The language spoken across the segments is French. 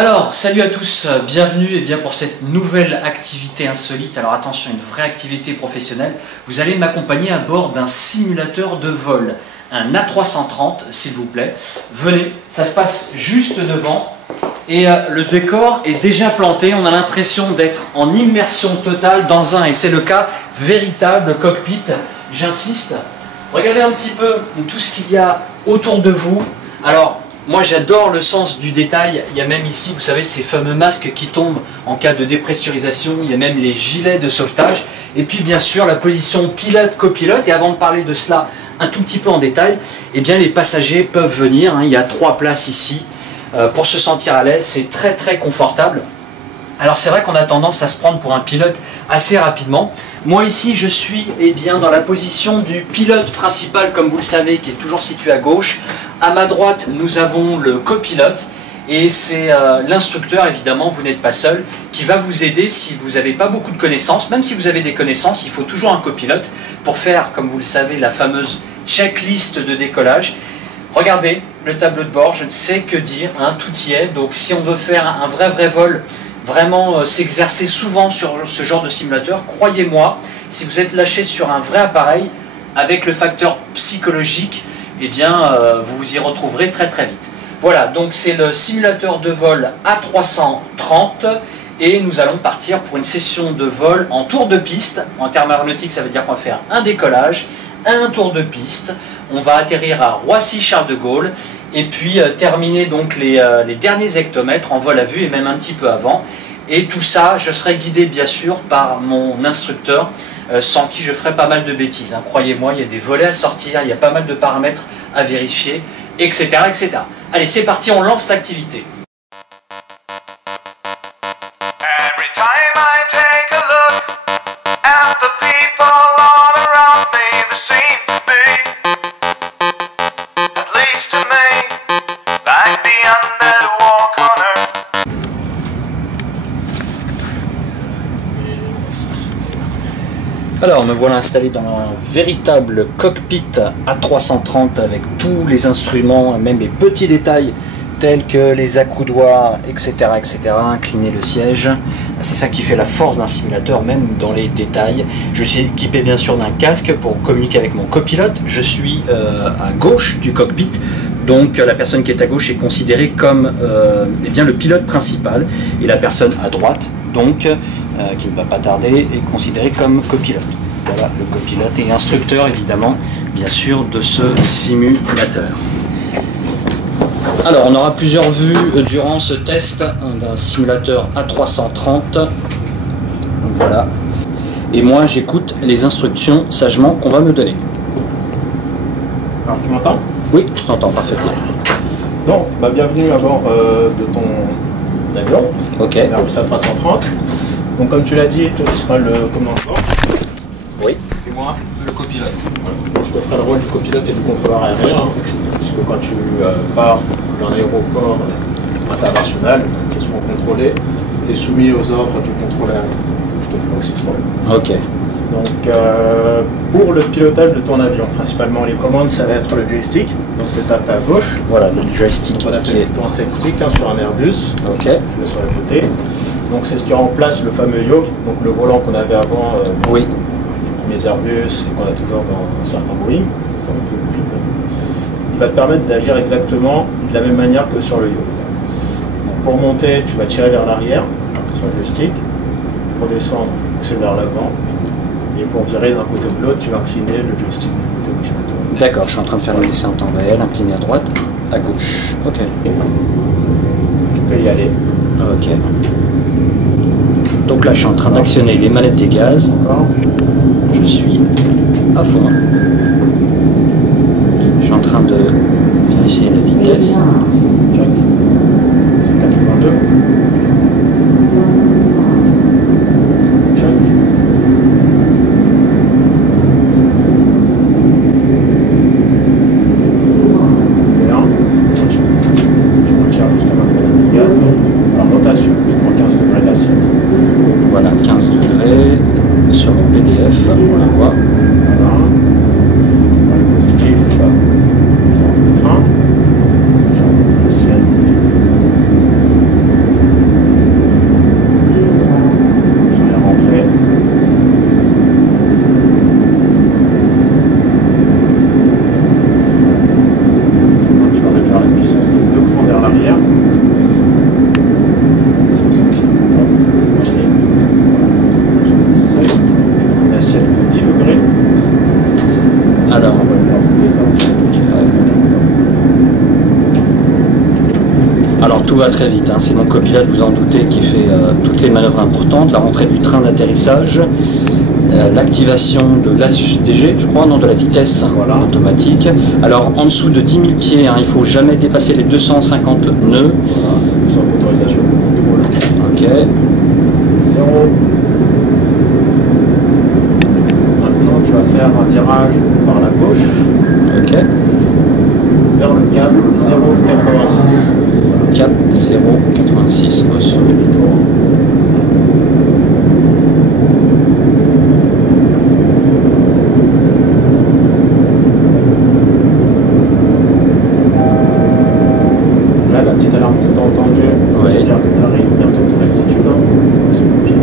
Alors, salut à tous, bienvenue et bien pour cette nouvelle activité insolite. Alors attention, une vraie activité professionnelle. Vous allez m'accompagner à bord d'un simulateur de vol, un A330 s'il vous plaît. Venez, ça se passe juste devant et le décor est déjà planté. On a l'impression d'être en immersion totale dans un, et c'est le cas, véritable cockpit. J'insiste, regardez un petit peu tout ce qu'il y a autour de vous. Alors, moi j'adore le sens du détail, il y a même ici, vous savez, ces fameux masques qui tombent en cas de dépressurisation, il y a même les gilets de sauvetage, et puis bien sûr la position pilote-copilote, et avant de parler de cela un tout petit peu en détail, eh bien les passagers peuvent venir, il y a 3 places ici, pour se sentir à l'aise, c'est très confortable. Alors c'est vrai qu'on a tendance à se prendre pour un pilote assez rapidement. Moi ici je suis dans la position du pilote principal, comme vous le savez, qui est toujours situé à gauche. À ma droite nous avons le copilote et c'est l'instructeur, évidemment, vous n'êtes pas seul, qui va vous aider si vous n'avez pas beaucoup de connaissances. Même si vous avez des connaissances, il faut toujours un copilote pour faire, comme vous le savez, la fameuse checklist de décollage. Regardez le tableau de bord, je ne sais que dire, tout y est. Donc si on veut faire un vrai vol, vraiment s'exercer souvent sur ce genre de simulateur, croyez-moi, si vous êtes lâché sur un vrai appareil, avec le facteur psychologique, eh bien vous vous y retrouverez très vite. Voilà, donc c'est le simulateur de vol A330 et nous allons partir pour une session de vol en tour de piste. En termes aéronautiques, ça veut dire qu'on va faire un décollage, un tour de piste, on va atterrir à Roissy-Charles de Gaulle, et puis terminer donc les derniers hectomètres en vol à vue et même un petit peu avant. Et tout ça, je serai guidé bien sûr par mon instructeur, sans qui je ferai pas mal de bêtises. Croyez-moi, il y a des volets à sortir, il y a pas mal de paramètres à vérifier, etc. Allez, c'est parti, on lance l'activité. Every time I take a look at the people all around me, there seem to be, at least to me, like the undead walk on earth. Alors, me voilà installé dans un véritable cockpit A330 avec tous les instruments, même les petits détails tels que les accoudoirs, etc. Incliner le siège. C'est ça qui fait la force d'un simulateur, même dans les détails. Je suis équipé bien sûr d'un casque pour communiquer avec mon copilote. Je suis à gauche du cockpit, donc la personne qui est à gauche est considérée comme le pilote principal, et la personne à droite, donc qui ne va pas tarder, est considérée comme copilote. Voilà, le copilote et instructeur évidemment, bien sûr, de ce simulateur. Alors, on aura plusieurs vues durant ce test d'un simulateur A330. Donc, voilà. Et moi, j'écoute les instructions sagement qu'on va me donner. Alors, tu m'entends? Oui, je t'entends parfaitement. Donc, bienvenue à bord de ton avion, Ok. Airbus A330. Donc, comme tu l'as dit, toi, tu seras le commandant de bord. Oui. Et moi, le copilote. Voilà. Donc, je te ferai le rôle du copilote et du contrôleur aérien, puisque quand tu pars dans l'aéroport international, qui est souvent contrôlé, tu es soumis aux ordres du contrôle aérien. Je te ferai aussi ce rôle. Ok. Donc, pour le pilotage de ton avion, principalement les commandes, ça va être le joystick. Donc, tu as à ta gauche. Voilà, le joystick. On appelle plutôt un set stick sur un Airbus. Ok. Tu l'as sur le côté. Donc, c'est ce qui remplace le fameux yoke, donc le volant qu'on avait avant Oui. les premiers Airbus et qu'on a toujours dans certains Boeing. Il va te permettre d'agir exactement de la même manière que sur le yoke. Donc, pour monter, tu vas tirer vers l'arrière sur le joystick. Pour descendre, pousser vers l'avant. Et pour virer d'un côté ou de l'autre, tu vas incliner le joystick du côté où tu vas tourner. D'accord, je suis en train de faire les essais en temps réel, incliné à droite, à gauche. Ok. Tu peux y aller. Ok. Donc là, je suis en train d'actionner les manettes des gaz. Encore. Je suis à fond. Je suis en train de vérifier la vitesse. Check. C'est 82. Check. Je retire justement les manettes de gaz. Alors, rotation, je prends 15 degrés d'assiette. Voilà, 15 degrés sur mon PDF, on la voit. Voilà. Le positif sur le train. J'arrête l'assiette. 10 degrés. Alors, alors tout va très vite, hein. C'est mon copilote, vous en doutez, qui fait toutes les manœuvres importantes, la rentrée du train d'atterrissage, l'activation de l'ADG, je crois, non, de la vitesse automatique. Alors en dessous de 10 000 pieds, hein, il ne faut jamais dépasser les 250 nœuds. Voilà, sauf autorisation de contrôle. Ok. 0. Maintenant tu vas faire un virage par la gauche. Ok. Vers le cap 0,86. Cap 0,86 au sud. Là, la petite alarme que tu as entendue, Ouais. c'est-à-dire que tu arrives bientôt à ton altitude. C'est mon pied.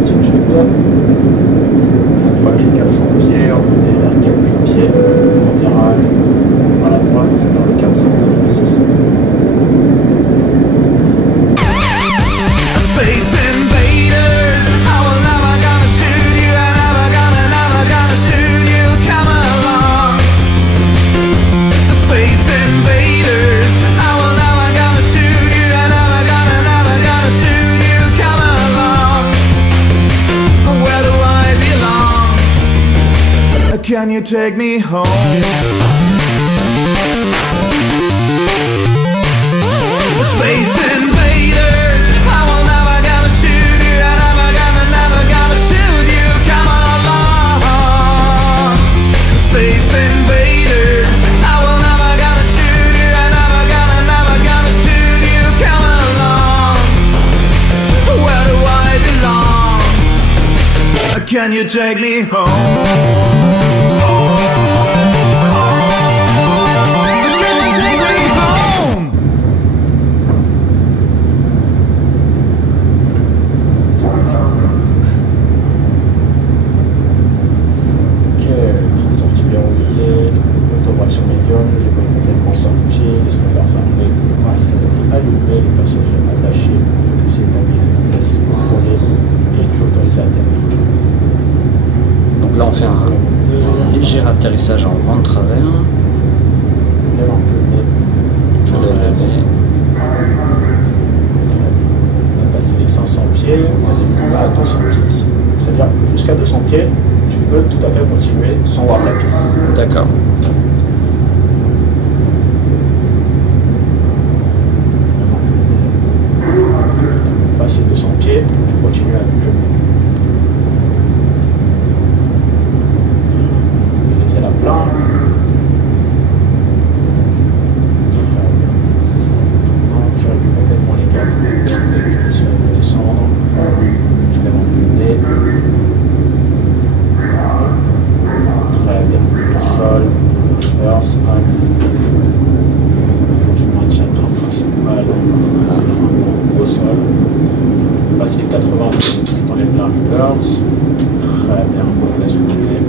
Altitude. 3400 pieds, on monte vers 4000 pieds. En virage à la droite, vers le cap 0,86. Space invaders, I will never gonna shoot you, I never gonna shoot you, come along. Space invaders, I will never gonna shoot you, I never gonna shoot you, come along. Where do I belong? Can you take me home? Space invaders, I will never gonna shoot you, I never gonna shoot you, come along. Space invaders, I will never gonna shoot you, I never gonna shoot you, come along. Where do I belong? Can you take me home? Donc là on fait un léger atterrissage en vent de travers. Puis on lève le nez. On a passé les 500 pieds, on a des minima à 200 pieds. C'est-à-dire que jusqu'à 200 pieds, tu peux tout à fait continuer sans voir la piste. D'accord. Passer 200 pieds, tu continues à vue. Les ailes à plat. Non, tu réduis complètement les gaz. Tu laisses la vue descendre. Tu lèves un peu le nez. Très bien. Au sol, reverse, up. Tu maintiens le train principal. Au sol. Passe les 80, tu t'enlèves la reverse. Très bien, on laisse rouler.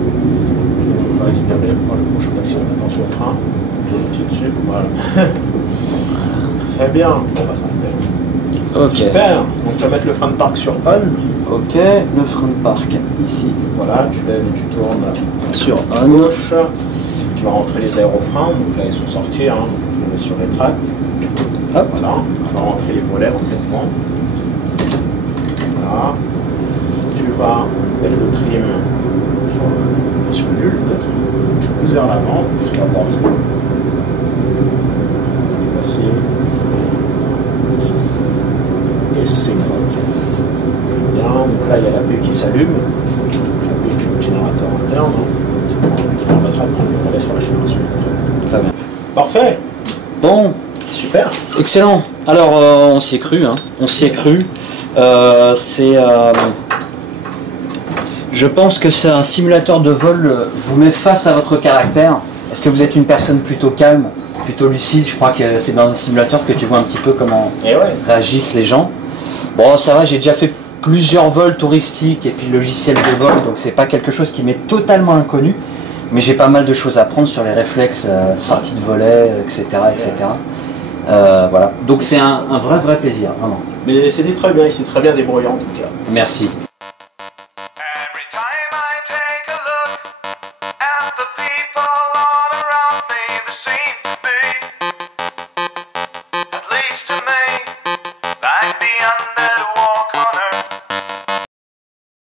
On va libérer pour le prochain taxi. Attention au frein. Pied dessus, voilà. Très bien, on va s'arrêter. Ok. Super, donc tu vas mettre le frein de parc sur on. Ok, le frein de parc ici. Voilà, tu lèves et tu tournes Sur à on. gauche. Tu vas rentrer les aérofreins, donc là ils sont sortis, hein. Je les mets sur rétract. Hop. Voilà, je vais rentrer les volets complètement. Voilà. Tu vas mettre le trim sur la pression nulle, neutre. Tu pousses vers l'avant jusqu'à voir ça. Dépasser. Et c'est bon. Bien, donc là il y a la bulle qui s'allume. La bulle qui est le générateur interne, hein, qui permettra de prendre le relais sur la génération électrique. Très bien. Parfait. Bon, Super. excellent. Alors on s'y est cru, hein. On s'y est cru. Je pense que c'est un simulateur de vol vous met face à votre caractère. Est-ce que vous êtes une personne plutôt calme, plutôt lucide? Je crois que c'est dans un simulateur que tu vois un petit peu comment Et ouais. réagissent les gens. Bon, ça va, j'ai déjà fait plusieurs vols touristiques et puis le logiciel de vol, donc c'est pas quelque chose qui m'est totalement inconnu, mais j'ai pas mal de choses à apprendre sur les réflexes, sortie de volet, etc. etc. Voilà, donc c'est un vrai plaisir, vraiment. Mais c'était très bien, il s'est très bien débrouillé en tout cas. Merci.